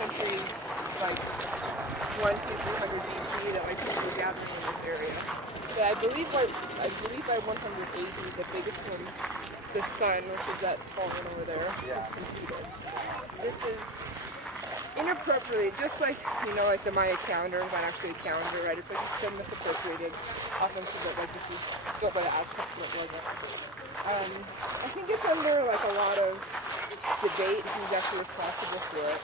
centuries, like 1 to 300 BC, that like people were gathering in this area. But I believe by 180, the biggest one, the sun, which is that tall one over there, is completed. This is inappropriately, just like, you know, like the Maya calendar is not actually a calendar, right? It's like it's been misappropriated, often so that like this was built by the Aztecs, but it wasn't. I think it's under like a lot of debate who's actually responsible for it.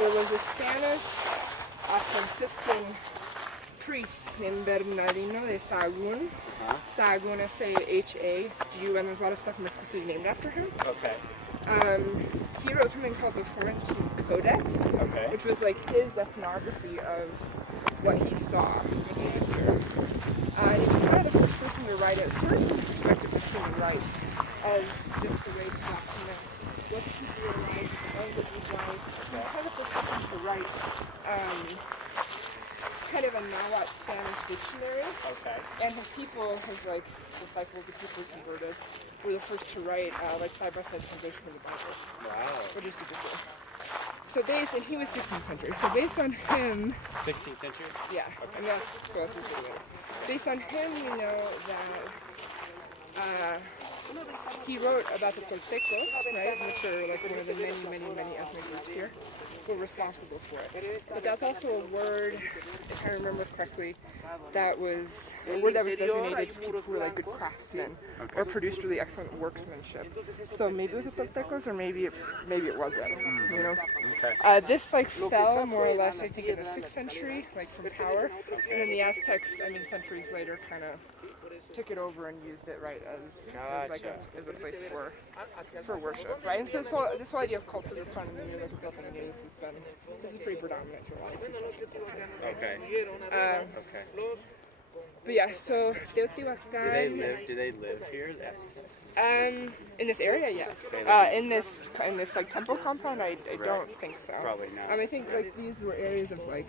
There was a Spanish Franciscan priest named Bernardino de Sahagún. Sahagún, S-A-H-A-G-U, and there's a lot of stuff in Mexico City named after him. Okay. He wrote something called the Florentine Codex, which was like his ethnography of what he saw when he was here. And he was kind of the first person to write it, sort of from the perspective of human rights, as just a way to document what people were like, what was like. He was kind of the first person to write kind of a Nahuatl Spanish dictionary. And his people, his like disciples, the people he converted, were the first to write like side-by-side translation of the Bible. Wow. Which is super cool. So and he was 16th century. So based on him, 16th century? Yeah, and that's his later. Based on him, we know that he wrote about the Toltecos, right, which are like one of the many ethnic groups here, who were responsible for it. But that's also a word, if I remember correctly, that was a word that was designated to people who were like good craftsmen or produced really excellent workmanship. So maybe it was the Toltecos, or maybe it wasn't. You know. This like fell more or less, I think, in the 6th century, like from power, and then the Aztecs, I mean, centuries later, kind of took it over and used it, right, as a place for worship, right? And so this whole idea of culture that's found in the news, this is pretty predominant for a lot of people. But yeah, so Teotihuacan. Do they live here, the Aztecs? In this area, yes. In this like temple compound, I don't think so. Probably not. I think like these were areas of like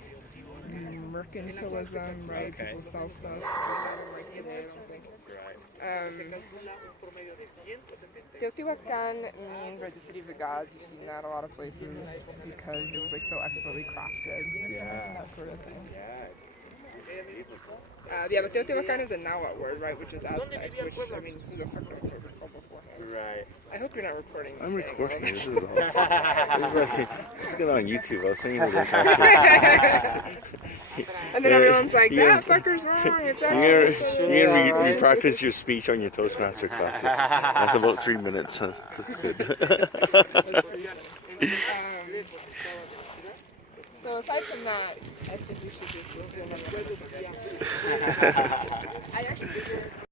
mercantilism, right? People sell stuff. Like today, I don't think. Teotihuacan means, right, the city of the gods. You've seen that a lot of places because it was like so expertly crafted. Yeah. That sort of thing. But Teotihuacan is a Nahuatl word, right, which is Aztec, which, I mean, who the fuck knows what it was called beforehand. Right. I hope you're not recording this. I'm recording. This is awesome. This is good on YouTube. I was saying we're going to talk to And then everyone's like, that fucker's wrong. It's actually You're going to repractice your speech on your Toastmaster classes. That's about 3 minutes. That's good. So aside from that, I think we should just listen.